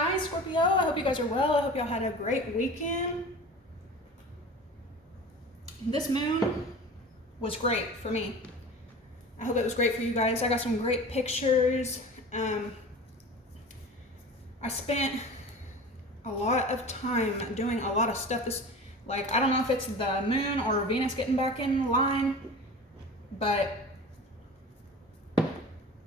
Hi Scorpio, I hope you guys are well. I hope y'all had a great weekend. This moon was great for me. I hope it was great for you guys. I got some great pictures. I spent a lot of time doing a lot of stuff. I don't know if it's the moon or Venus getting back in line, but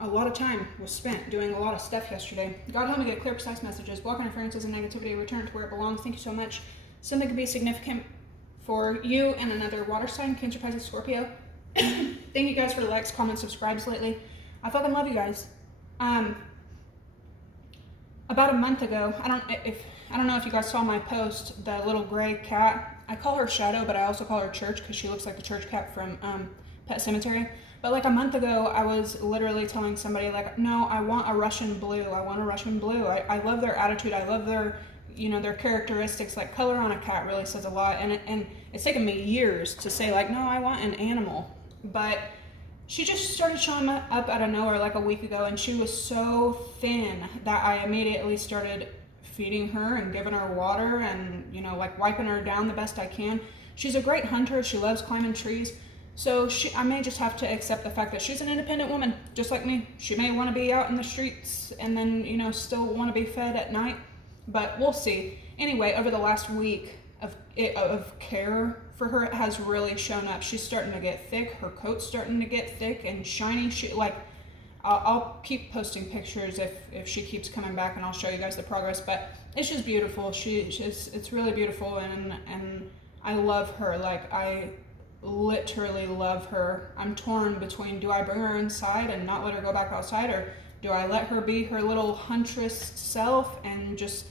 a lot of time was spent doing a lot of stuff yesterday. God help me get clear, precise messages. Block interferences and negativity. Return to where it belongs. Thank you so much. Something could be significant for you and another water sign, Cancer, Pisces, Scorpio. Thank you guys for the likes, comments, subscribes lately. I fucking love you guys. About a month ago, I don't know if you guys saw my post, the little gray cat. I call her Shadow, but I also call her Church because she looks like the church cat from Pet Cemetery. But like a month ago, I was literally telling somebody like, no, I want a Russian blue. I want a Russian blue. I love their attitude. I love their, their characteristics. Like color on a cat really says a lot. And it's taken me years to say like, no, I want an animal. But she just started showing up out of nowhere like a week ago, and she was so thin that I immediately started feeding her and giving her water and, like wiping her down the best I can. She's a great hunter. She loves climbing trees. So I may just have to accept the fact that she's an independent woman, just like me. She may want to be out in the streets and then, still want to be fed at night, but we'll see. Anyway, over the last week of care for her, it has really shown up. She's starting to get thick. Her coat's starting to get thick and shiny. I'll keep posting pictures if she keeps coming back, and I'll show you guys the progress, but it's just beautiful. It's really beautiful, and I love her. Like, I literally love her. I'm torn between, do I bring her inside and not let her go back outside, or do I let her be her little huntress self and just,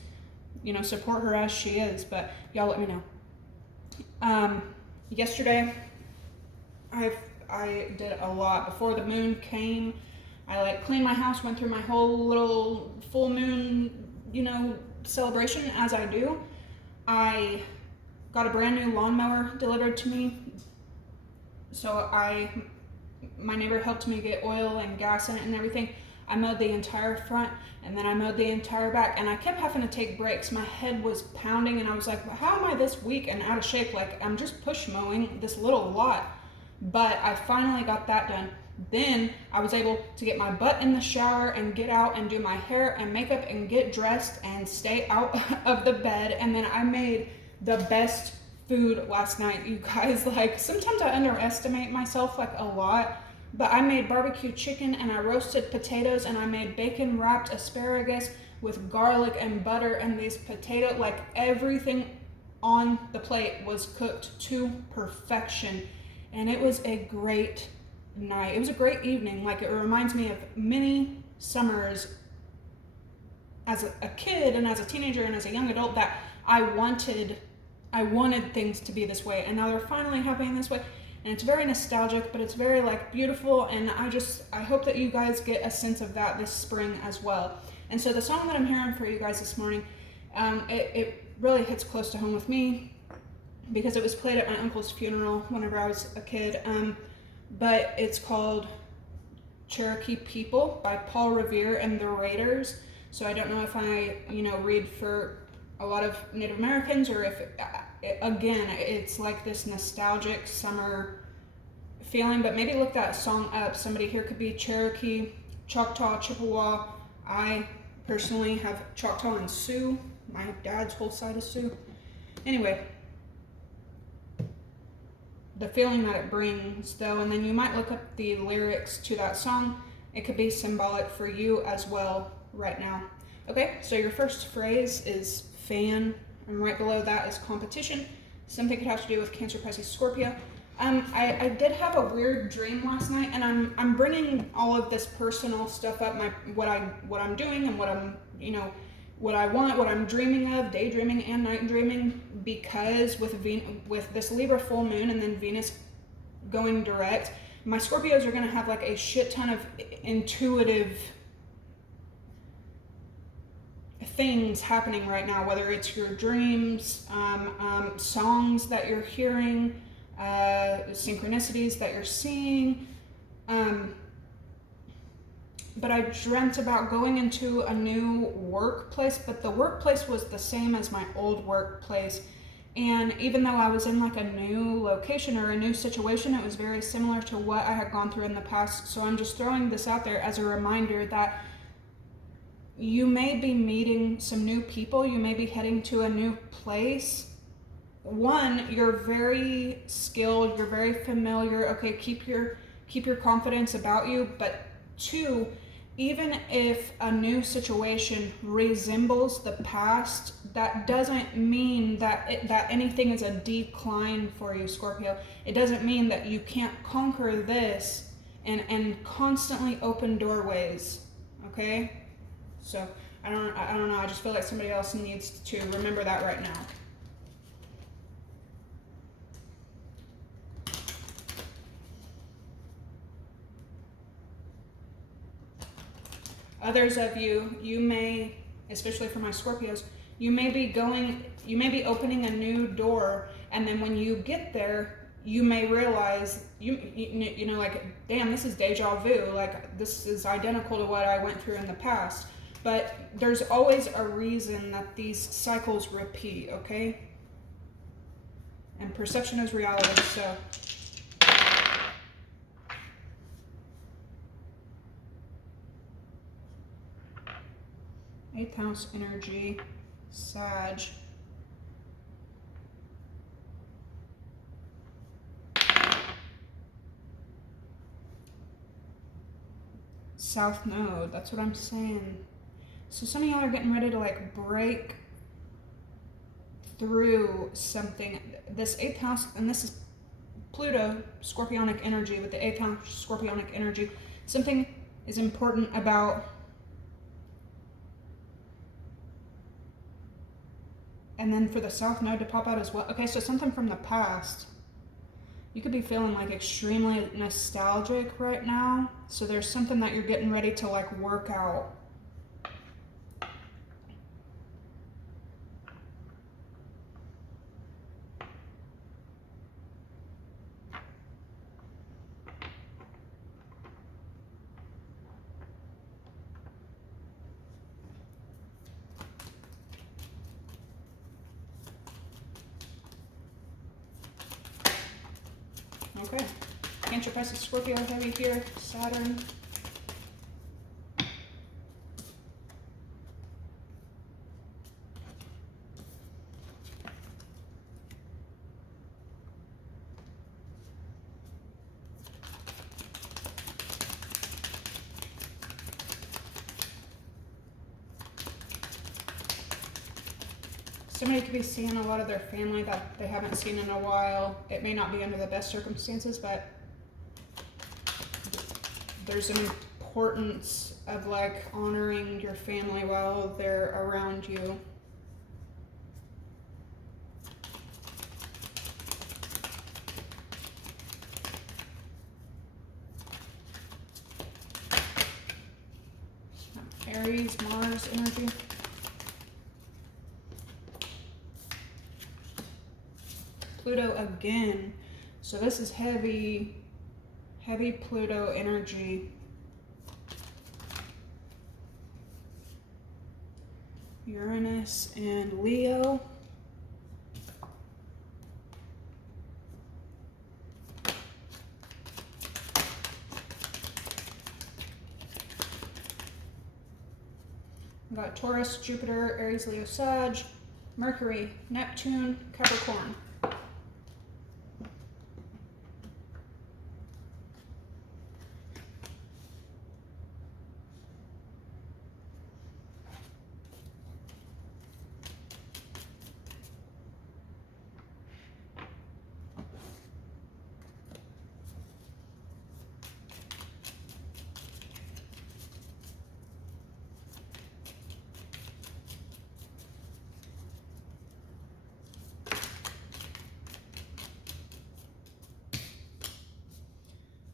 support her as she is? But y'all let me know. Yesterday, I did a lot. Before the moon came, I cleaned my house, went through my whole little full moon, celebration as I do. I got a brand new lawnmower delivered to me. So my neighbor helped me get oil and gas in it and everything. I mowed the entire front, and then I mowed the entire back, and I kept having to take breaks. My head was pounding, and I was like, how am I this weak and out of shape? Like, I'm just push mowing this little lot. But I finally got that done. Then I was able to get my butt in the shower and get out and do my hair and makeup and get dressed and stay out of the bed. And then I made the best food last night, you guys. Sometimes I underestimate myself a lot, but I made barbecue chicken and I roasted potatoes and I made bacon wrapped asparagus with garlic and butter, and these potatoes, everything on the plate was cooked to perfection, and it was a great night. It was a great evening. It reminds me of many summers as a kid and as a teenager and as a young adult that I wanted things to be this way, and now they're finally happening this way, and it's very nostalgic, but it's very beautiful, and I hope that you guys get a sense of that this spring as well. And so the song that I'm hearing for you guys this morning, it really hits close to home with me because it was played at my uncle's funeral whenever I was a kid, but it's called Cherokee People by Paul Revere and the Raiders. So I don't know if I read for a lot of Native Americans, or if again it's this nostalgic summer feeling, but maybe look that song up. Somebody here could be Cherokee, Choctaw, Chippewa. I personally have Choctaw and Sioux. My dad's whole side is Sioux. Anyway, the feeling that it brings though, and then you might look up the lyrics to that song. It could be symbolic for you as well right now. Okay, so your first phrase is fan, and right below that is competition. Something could have to do with Cancer, Pisces, Scorpio. I did have a weird dream last night, and I'm bringing all of this personal stuff up, what I'm doing and what I'm what I want, what I'm dreaming of, daydreaming and night dreaming, because with this Libra full moon and then Venus going direct, my Scorpios are going to have a shit ton of intuitive things happening right now, whether it's your dreams, songs that you're hearing, synchronicities that you're seeing. but I dreamt about going into a new workplace, but the workplace was the same as my old workplace. And even though I was in like a new location or a new situation, it was very similar to what I had gone through in the past. So I'm just throwing this out there as a reminder that you may be meeting some new people, you may be heading to a new place. One, you're very skilled, you're very familiar. Okay, keep your confidence about you. But two, even if a new situation resembles the past, that doesn't mean that that anything is a decline for you, Scorpio. It doesn't mean that you can't conquer this and constantly open doorways. Okay? So I don't know. I just feel like somebody else needs to remember that right now. Others of you, you may, especially for my Scorpios, you may be opening a new door, and then when you get there, you may realize, you know, like, damn, this is deja vu. Like, this is identical to what I went through in the past. But there's always a reason that these cycles repeat, okay? And perception is reality, so. Eighth house energy, Sag. South node, that's what I'm saying. So some of y'all are getting ready to like break through something. This eighth house, and this is Pluto, Scorpionic energy, with the eighth house Scorpionic energy. Something is important about, and then for the South node to pop out as well. Okay, so something from the past. You could be feeling like extremely nostalgic right now. So there's something that you're getting ready to like work out. Okay, Cancer, Pisces, Scorpio, heavy here, Saturn. Somebody could be seeing a lot of their family that they haven't seen in a while. It may not be under the best circumstances, but there's an importance of like honoring your family while they're around you. Aries, Mars energy. Pluto again. So this is heavy Pluto energy. Uranus and Leo. We've got Taurus, Jupiter, Aries, Leo, Sag, Mercury, Neptune, Capricorn.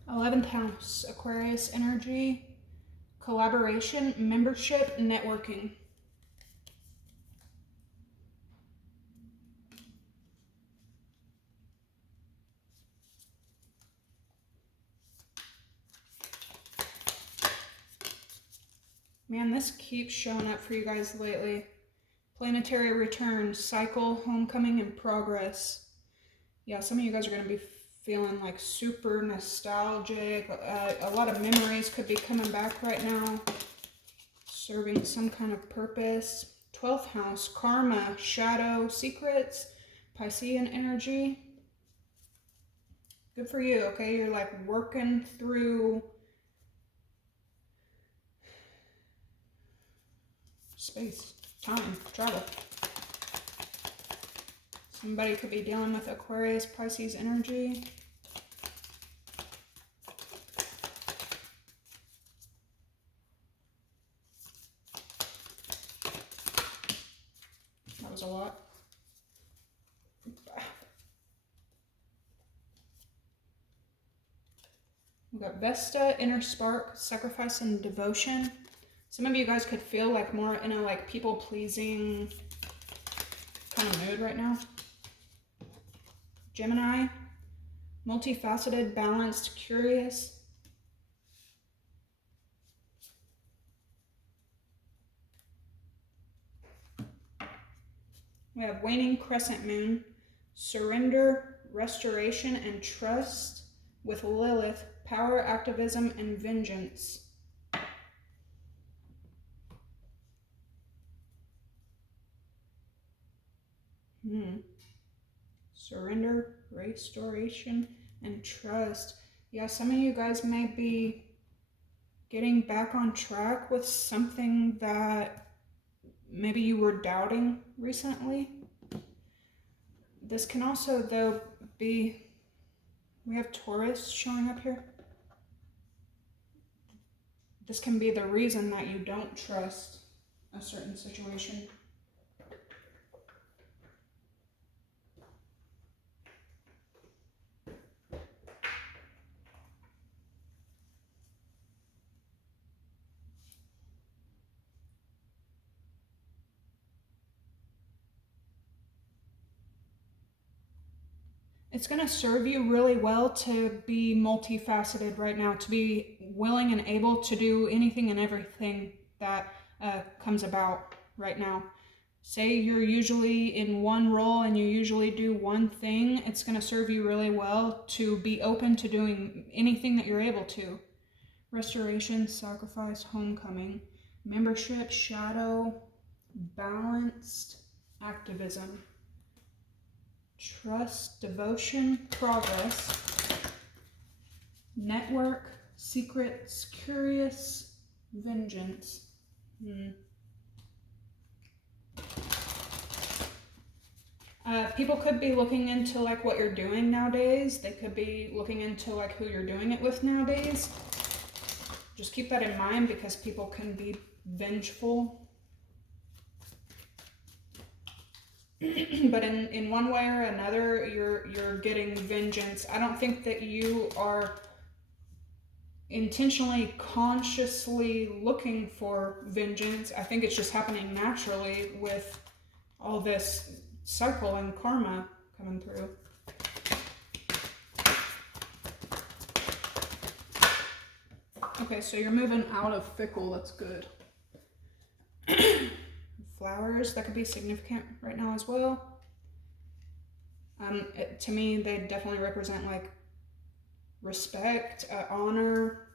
Eleventh house, Aquarius energy, collaboration, membership, networking. Man, this keeps showing up for you guys lately. Planetary return, cycle, homecoming, and progress. Yeah, some of you guys are going to be feeling like super nostalgic. A lot of memories could be coming back right now, serving some kind of purpose. 12th house, karma, shadow, secrets, Piscean energy. Good for you, okay? You're like working through space, time, travel. Somebody could be dealing with Aquarius, Pisces energy. That was a lot. We've got Vesta, inner spark, sacrifice, and devotion. Some of you guys could feel like more in a like people-pleasing kind of mood right now. Gemini, multifaceted, balanced, curious. We have waning crescent moon, surrender, restoration, and trust with Lilith, power, activism, and vengeance. Surrender, restoration, and trust. Yeah, some of you guys may be getting back on track with something that maybe you were doubting recently. This can also, though, be, we have Taurus showing up here. This can be the reason that you don't trust a certain situation. It's going to serve you really well to be multifaceted right now, to be willing and able to do anything and everything that comes about right now. Say you're usually in one role and you usually do one thing, it's going to serve you really well to be open to doing anything that you're able to. Restoration, sacrifice, homecoming, membership, shadow, balanced, activism. Trust, devotion, progress, network, secrets, curious, vengeance. People could be looking into like what you're doing nowadays. They could be looking into like who you're doing it with nowadays. Just keep that in mind because people can be vengeful. But in one way or another, you're getting vengeance. I don't think that you are intentionally, consciously looking for vengeance. I think it's just happening naturally with all this cycle and karma coming through. Okay, so you're moving out of fickle. That's good. Flowers, that could be significant right now as well. To me, they definitely represent like respect, honor.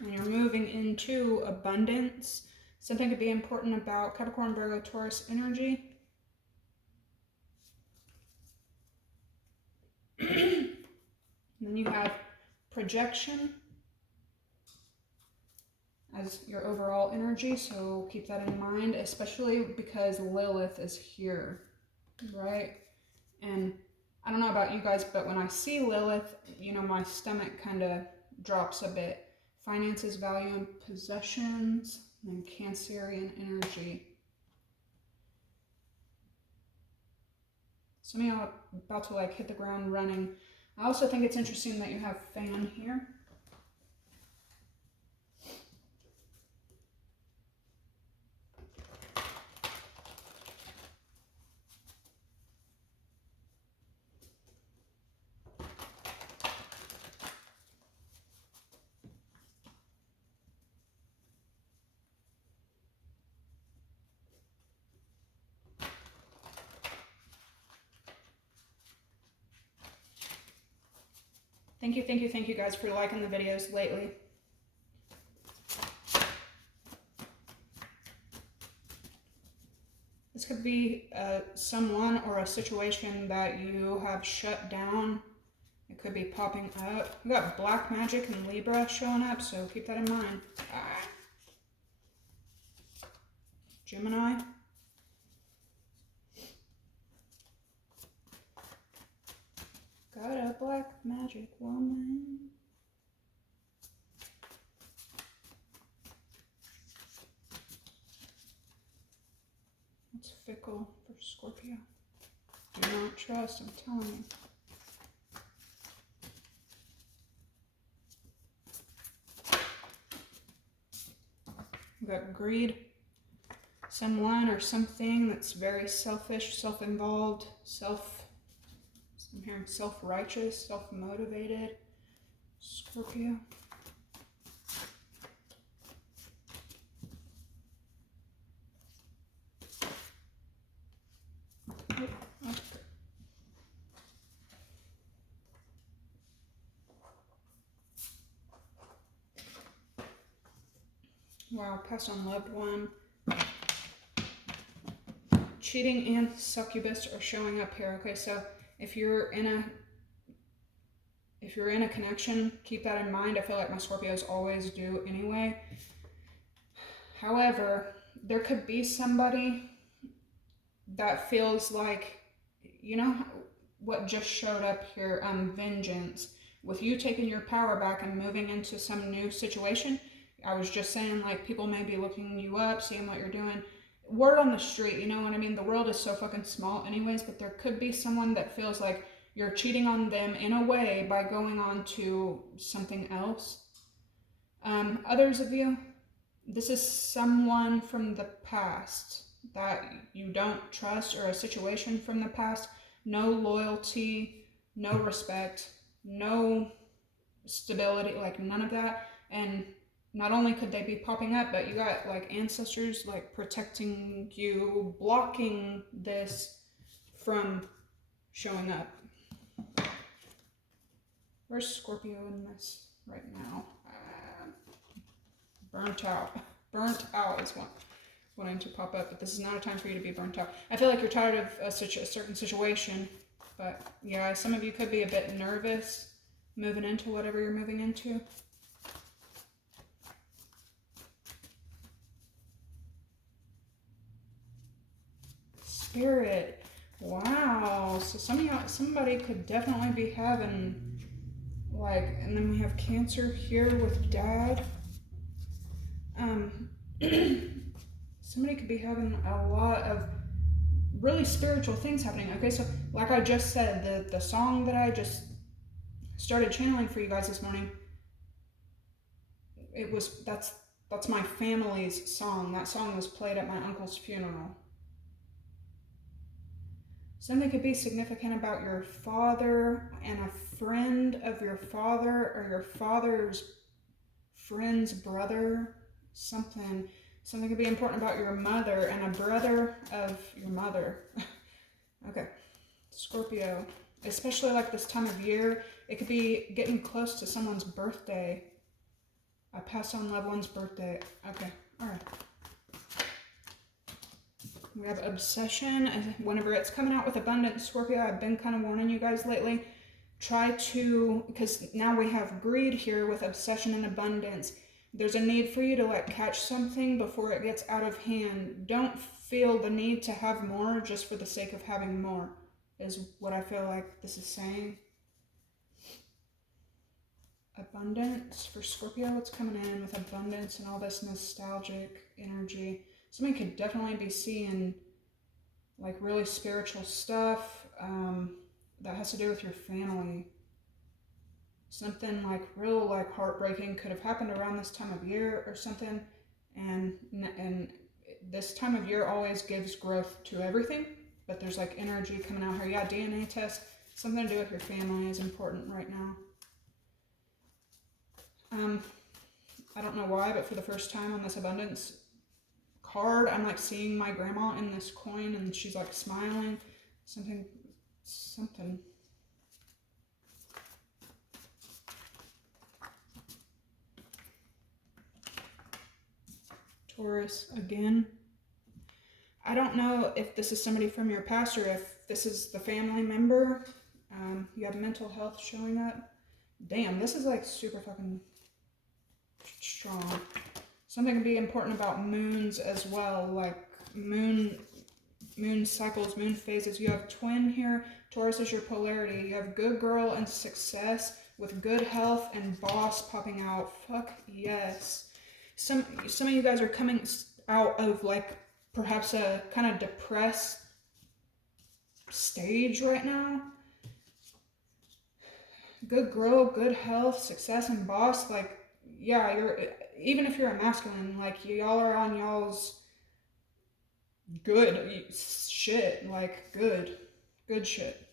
And you're moving into abundance. Something could be important about Capricorn, Virgo, Taurus energy. Then you have projection as your overall energy, so keep that in mind, especially because Lilith is here, right? And I don't know about you guys, but when I see Lilith, you know, my stomach kind of drops a bit. Finances, value, and possessions, and then Cancerian energy. Some of y'all are about to like hit the ground running. I also think it's interesting that you have fan here. Thank you guys for liking the videos lately. This could be someone or a situation that you have shut down. It could be popping up. We got Black Magic and Libra showing up, so keep that in mind. Gemini. Got a Black Magic woman. It's fickle for Scorpio. Do not trust, I'm telling you. We got greed. Someone or something that's very selfish, self-involved, I'm hearing self-righteous, self-motivated. Scorpio. Wow, pass on loved one. Cheating and succubus are showing up here. Okay, so if you're in a connection, keep that in mind. I feel like my Scorpios always do anyway. However, there could be somebody that feels like, you know what just showed up here, vengeance. With you taking your power back and moving into some new situation, I was just saying, like, people may be looking you up, seeing what you're doing. Word on the street, you know what I mean? The world is so fucking small anyways, but there could be someone that feels like you're cheating on them in a way by going on to something else. Others of you, this is someone from the past that you don't trust, or a situation from the past. No loyalty, no respect, no stability, like none of that. And not only could they be popping up, but you got like ancestors like protecting you, blocking this from showing up. Where's Scorpio in this right now? Burnt out. Burnt out is wanting to pop up, but this is not a time for you to be burnt out. I feel like you're tired of a certain situation, but yeah, some of you could be a bit nervous moving into whatever you're moving into. Spirit. Wow. So somebody could definitely be having, like, and then we have Cancer here with Dad. Somebody could be having a lot of really spiritual things happening. Okay, so like I just said, the song that I just started channeling for you guys this morning, that's my family's song. That song was played at my uncle's funeral. Something could be significant about your father and a friend of your father, or your father's friend's brother. Something could be important about your mother and a brother of your mother. Okay, Scorpio, especially like this time of year, it could be getting close to someone's birthday. I passed on loved one's birthday. Okay, all right. We have obsession. Whenever it's coming out with abundance, Scorpio, I've been kind of warning you guys lately. Try to, because now we have greed here with obsession and abundance. There's a need for you to like catch something before it gets out of hand. Don't feel the need to have more just for the sake of having more, is what I feel like this is saying. Abundance for Scorpio, what's coming in with abundance and all this nostalgic energy. Somebody could definitely be seeing like really spiritual stuff that has to do with your family. Something like real like heartbreaking could have happened around this time of year or something. And this time of year always gives growth to everything, but there's like energy coming out here. Yeah, DNA test, something to do with your family is important right now. I don't know why, but for the first time on this abundance card, I'm like seeing my grandma in this coin, and she's like smiling. Something. Taurus again. I don't know if this is somebody from your past or if this is the family member. You have mental health showing up. Damn, this is like super fucking strong. Something can be important about moons as well, like moon cycles, moon phases. You have twin here. Taurus is your polarity. You have good girl and success with good health and boss popping out. Fuck yes. Some of you guys are coming out of like perhaps a kind of depressed stage right now. Good girl, good health, success, and boss. Like, yeah, even if you're a masculine, like y'all are on y'all's good shit, like good shit.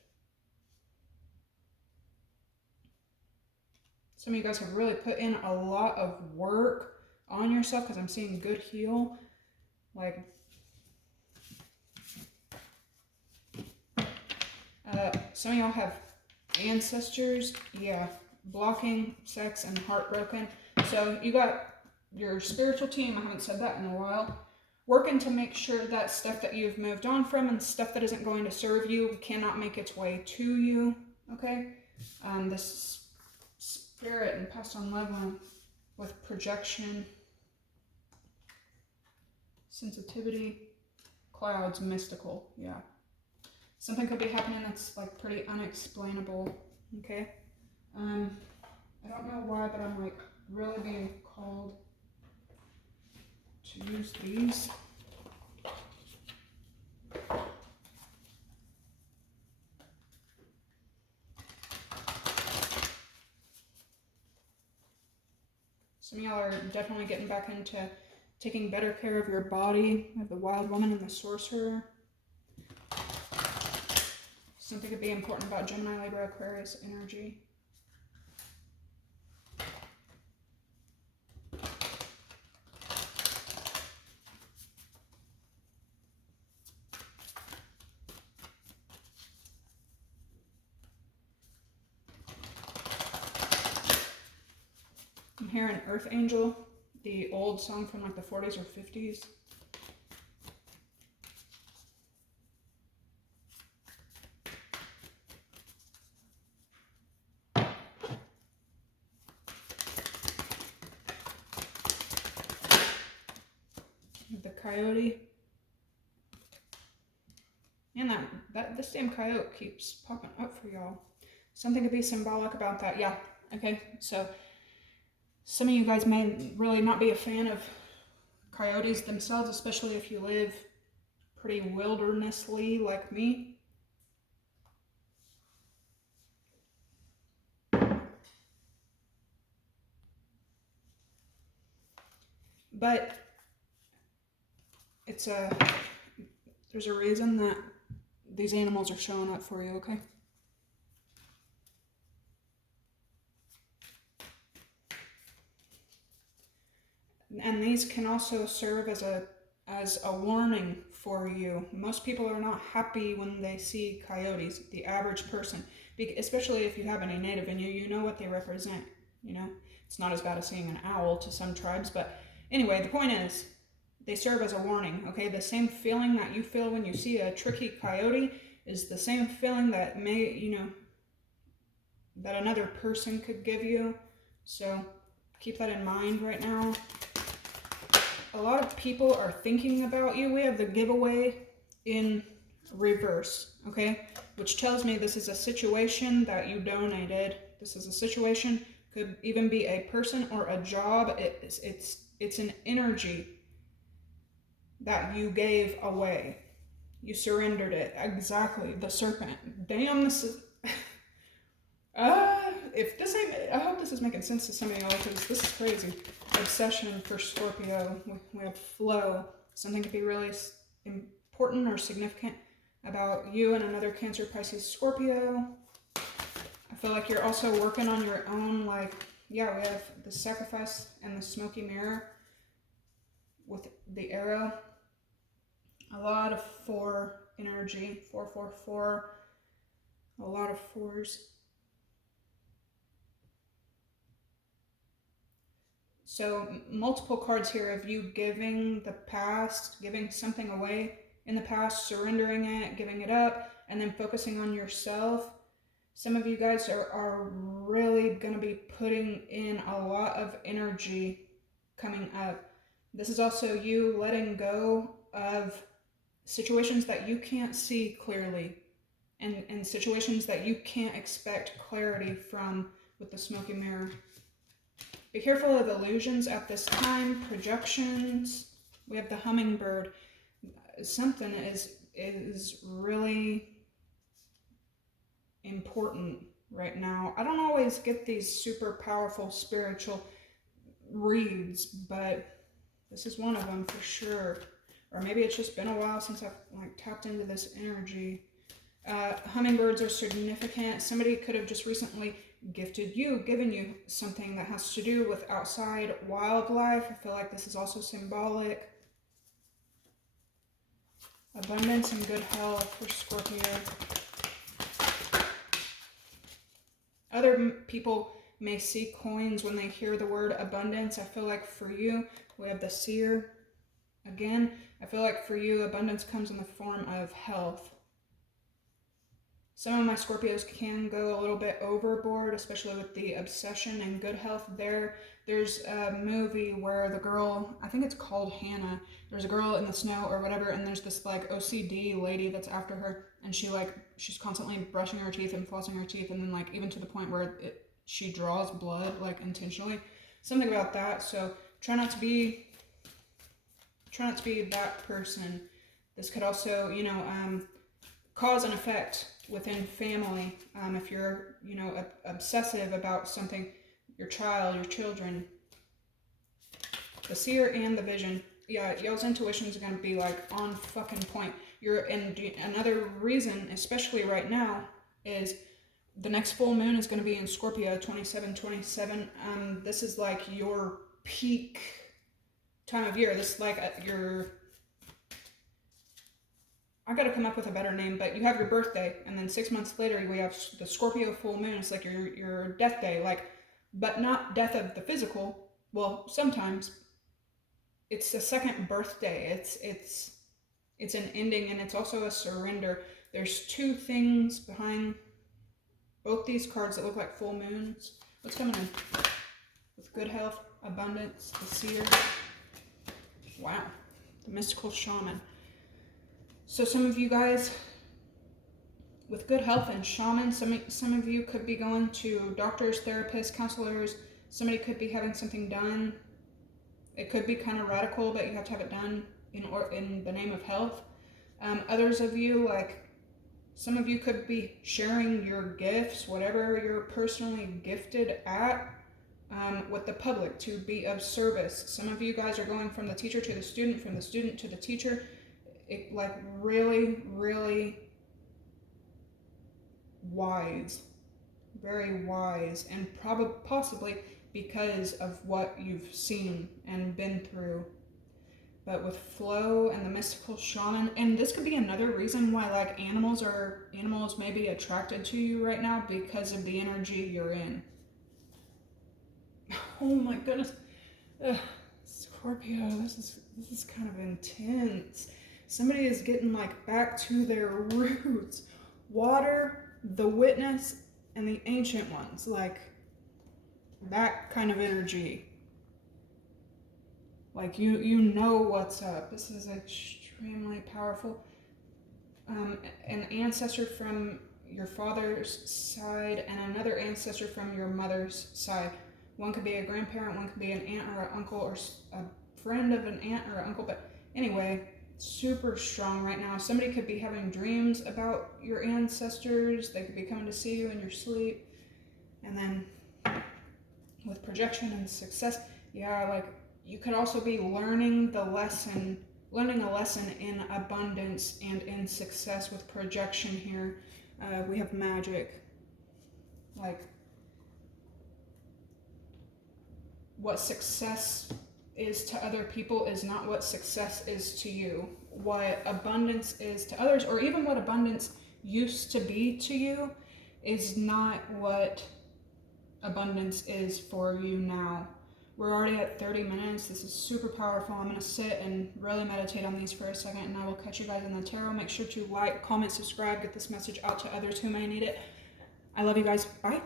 Some of you guys have really put in a lot of work on yourself because I'm seeing good heal. Like, some of y'all have ancestors, yeah, blocking sex and heartbroken. So you got your spiritual team, I haven't said that in a while, working to make sure that stuff that you've moved on from and stuff that isn't going to serve you cannot make its way to you, okay? This spirit and passed on loved one with projection, sensitivity, clouds, mystical, yeah. Something could be happening that's like pretty unexplainable, okay? I don't know why, but I'm like really being called to use these. Some of y'all are definitely getting back into taking better care of your body. We have the Wild Woman and the Sorcerer. Something could be important about Gemini, Libra, Aquarius energy. I'm hearing Earth Angel, the old song from like the 40s or 50s. The coyote. And this damn coyote keeps popping up for y'all. Something could be symbolic about that. Yeah, okay, so some of you guys may really not be a fan of coyotes themselves, especially if you live pretty wildernessly like me. But there's a reason that these animals are showing up for you, okay? And these can also serve as a warning for you. Most people are not happy when they see coyotes, the average person, especially if you have any native in you, you know what they represent, you know? It's not as bad as seeing an owl to some tribes, but anyway, the point is, they serve as a warning, okay? The same feeling that you feel when you see a tricky coyote is the same feeling that that another person could give you. So keep that in mind right now. A lot of people are thinking about you. We have the giveaway in reverse, okay? Which tells me this is a situation that you donated. This is a situation, could even be a person or a job. It's an energy that you gave away. You surrendered it. Exactly. The serpent. Damn, this is... if this ain't... I hope this is making sense to some of y'all, because this is crazy. Obsession for Scorpio. We have flow. Something could be really important or significant about you and another Cancer, Pisces, Scorpio. I feel like you're also working on your own, like, yeah, we have the sacrifice and the smoky mirror with the arrow. A lot of 4 energy, 444, a lot of 4s. So multiple cards here of you giving the past, giving something away in the past, surrendering it, giving it up, and then focusing on yourself. Some of you guys are really going to be putting in a lot of energy coming up. This is also you letting go of situations that you can't see clearly, and situations that you can't expect clarity from with the smoky mirror. Be careful of illusions at this time, projections. We have the hummingbird. Something is really important right now. I don't always get these super powerful spiritual reads, but this is one of them for sure. Or maybe it's just been a while since I've like tapped into this energy. Hummingbirds are significant. Somebody could have just recently given you something that has to do with outside wildlife. I feel like this is also symbolic. Abundance and good health for Scorpio. Other people may see coins when they hear the word abundance. I feel like for you, we have the seer. Again, I feel like for you, abundance comes in the form of health. Some of my Scorpios can go a little bit overboard, especially with the obsession and good health there. There's a movie where the girl, I think it's called Hannah, there's a girl in the snow or whatever, and there's this like OCD lady that's after her, and she's constantly brushing her teeth and flossing her teeth, and then like even to the point where she draws blood like intentionally. Something about that. So try not to be that person. This could also, cause and effect within family. If you're, obsessive about something, your child, your children. The seer and the vision. Yeah, y'all's intuition is going to be like on fucking point. Another reason, especially right now, is the next full moon is going to be in Scorpio, 27/27. This is like your peak time of year. This is like I gotta come up with a better name, but you have your birthday, and then 6 months later we have the Scorpio full moon. It's like your death day, but not death of the physical. Well, sometimes it's a second birthday. It's an ending, and it's also a surrender. There's two things behind both these cards that look like full moons. What's coming in? With good health, abundance, the seer. Wow, the mystical shaman. So some of you guys with good health and shaman, some of you could be going to doctors, therapists, counselors. Somebody could be having something done. It could be kind of radical, but you have to have it done in the name of health. Others of you, like some of you could be sharing your gifts, whatever you're personally gifted at, with the public to be of service. Some of you guys are going from the teacher to the student, from the student to the teacher. Like really, really wise, very wise, and possibly because of what you've seen and been through. But with flow and the mystical shaman, and this could be another reason why like animals may be attracted to you right now, because of the energy you're in. Oh my goodness. Scorpio, this is kind of intense. Somebody is getting like back to their roots. Water, the witness, and the ancient ones. Like that kind of energy. Like you know what's up. This is extremely powerful. An ancestor from your father's side and another ancestor from your mother's side. One could be a grandparent, one could be an aunt or an uncle, or a friend of an aunt or an uncle. But anyway, super strong right now. Somebody could be having dreams about your ancestors. They could be coming to see you in your sleep. And then with projection and success, yeah, like you could also be learning a lesson in abundance and in success with projection here. We have magic. Like what success is to other people is not what success is to you. What abundance is to others, or even what abundance used to be to you, is not what abundance is for you now. We're already at 30 minutes. This is super powerful. I'm going to sit and really meditate on these for a second, and I will catch you guys in the tarot. Make sure to like, comment, subscribe, get this message out to others who may need it. I love you guys. Bye.